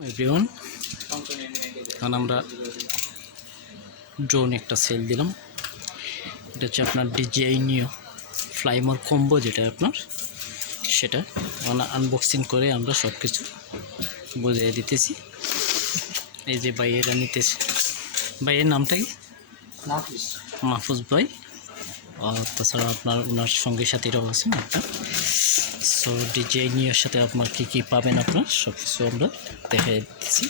Everyone, কারণ আমরা drone একটা সেল দিলাম। এটা হচ্ছে আপনার DJI নিও ফ্লাইমোর কম্বো, যেটা আপনার সেটা মানে আনবক্সিং করে আমরা সব কিছু বুঝিয়ে দিতেছি। এই যে ভাইয়েরা নিতেছে, ভাইয়ের নামটা কি? মাহফুজ ভাই। আর তাছাড়া আপনার ওনার সঙ্গে সাথীরাও আছেন আপনার। সো DJI নিওর সাথে আপনার কী কী পাবেন আপনার সব কিছু আমরা দেখে দিচ্ছি।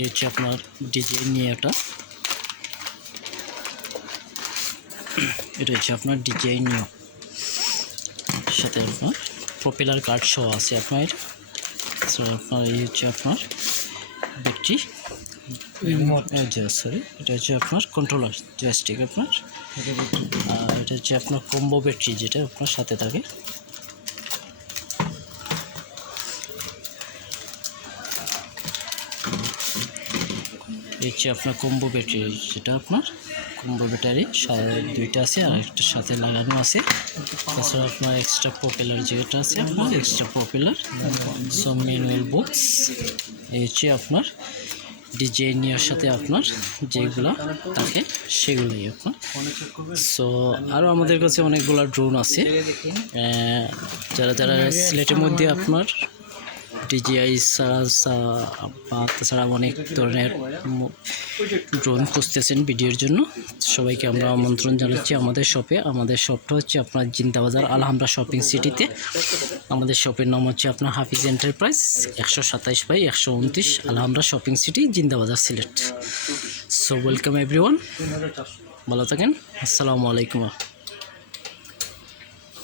এই হচ্ছে আপনার DJI নিওটা, এটা হচ্ছে আপনার DJI নিও সাথে আপনার প্রপেলার গার্ড সহ আছে আপনার। সো আপনার এই হচ্ছে আপনার ব্যাটারি, সরি এটা হচ্ছে আপনার কন্ট্রোলার জয়স্টিক আপনার। আর এটা হচ্ছে আপনার কম্বো ব্যাটারি, যেটা আপনার সাথে থাকে। এই হচ্ছে আপনার কম্বো ব্যাটারি, যেটা আপনার কম্বো ব্যাটারি দুইটা আছে আর একটা সাথে লাগানো আছে। তাছাড়া আপনার এক্সট্রা প্রপেলার যেটা আছে আপনার এক্সট্রা প্রপেলার, সব ম্যানুয়াল বক্স। এই হচ্ছে আপনার DJI নিওর সাথে আপনার যেগুলো থাকে সেগুলোই আপনার। সো আরও আমাদের কাছে অনেকগুলো ড্রোন আছে, যারা যারা সিলেটের মধ্যে আপনার DJI তাছাড়া অনেক ধরনের ড্রোন খুঁজতেছেন ভিডিওর জন্য, সবাইকে আমরা আমন্ত্রণ জানাচ্ছি আমাদের শপে। আমাদের শপটা হচ্ছে আপনার জিন্দাবাজার আলহামরা শপিং সিটিতে। আমাদের শপের নাম হচ্ছে আপনার Hafiz enterprise, 127/129 Alhamra shopping city, Zindabazar, Sylhet. So welcome everyone, ভালো থাকেন, আসসালামু আলাইকুম।